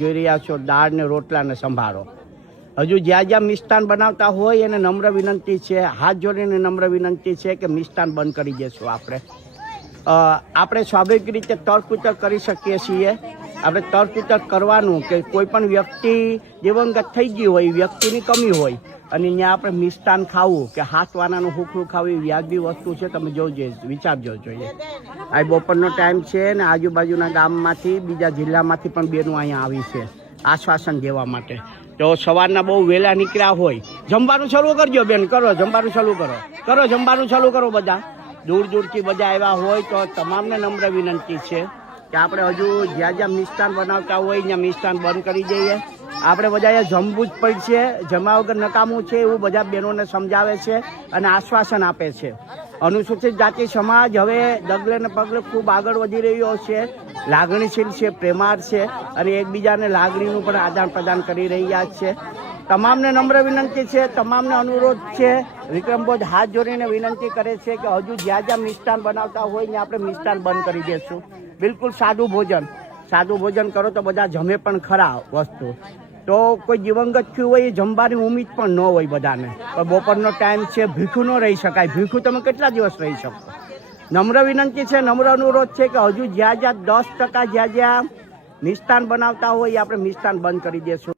જોઈ રહ્યા છો દાળ ને રોટલા ને સંભારો. હજુ જ્યાં જ્યાં મિષ્ટાન બનાવતા હોય એને નમ્ર વિનંતી છે, હાથ જોડીને નમ્ર વિનંતી છે કે મિષ્ટાન બંધ કરી દેશું. આપણે સ્વાભાવિક રીતે તર્ક કરી શકીએ છીએ. આપણે તર્ક કરવાનું કે કોઈ પણ વ્યક્તિ દિવંગત થઈ ગઈ હોય, વ્યક્તિની કમી હોય અને અહીંયા આપણે મિષ્ટાન ખાવું કે હાથવાનાનું હુકરું ખાવું એ વ્યાજબી વસ્તુ છે. તમે જોજો, વિચારજો જોઈએ. આ બપોરનો ટાઈમ છે ને આજુબાજુના ગામમાંથી, બીજા જિલ્લામાંથી પણ બેનું અહીંયા આવી છે આશ્વાસન દેવા માટે. તો સવારના બહુ વહેલા નીકળ્યા હોય, જમવાનું શરૂ કરજો બેન, કરો જમવાનું શરૂ કરો જમવાનું શરૂ કરો. બધા દૂર દૂરથી બધા આવ્યા હોય તો તમામને નમ્ર વિનંતી છે કે આપણે હજુ જ્યાં જ્યાં મિષ્ટાન બનાવતા હોય ત્યાં મિષ્ટાન બંધ કરી દઈએ. આપણે બધાએ જમવું જ પડશે, જમા વગર નકામું છે એવું બધા બહેનોને સમજાવે છે અને આશ્વાસન આપે છે. અનુસૂચિત જાતિ સમાજ હવે ડગલે ને પગલે ખૂબ આગળ વધી રહ્યો છે, લાગણીશીલ છે, પ્રેમાળ છે અને એકબીજાને લાગણીનું પણ આદાન પ્રદાન કરી રહ્યા છે. તમામને નમ્ર વિનંતી છે, તમામને અનુરોધ છે. વિક્રમભોજ હાથ જોડીને વિનંતી કરે છે કે હજુ જ્યાં જ્યાં મિષ્ટાન બનાવતા હોય ત્યાં આપણે મિષ્ટાન બંધ કરી દઈશું. બિલકુલ સાદું ભોજન કરો તો બધા જમે પણ ખરા વસ્તુ. તો કોઈ દિવંગત થયું હોય એ જમવાની ઉમ્મીદ પણ ન હોય બધાને. પણ બપોરનો ટાઈમ છે, ભીખું ન રહી શકાય. ભીખું તમે કેટલા દિવસ રહી શકો? નમ્ર વિનંતી છે, નમ્ર અનુરોધ છે કે હજુ જ્યાં જ્યાં 10% જ્યાં જ્યાં મિષ્ટાન બનાવતા હોય આપણે મિષ્ટાન બંધ કરી દઈશું.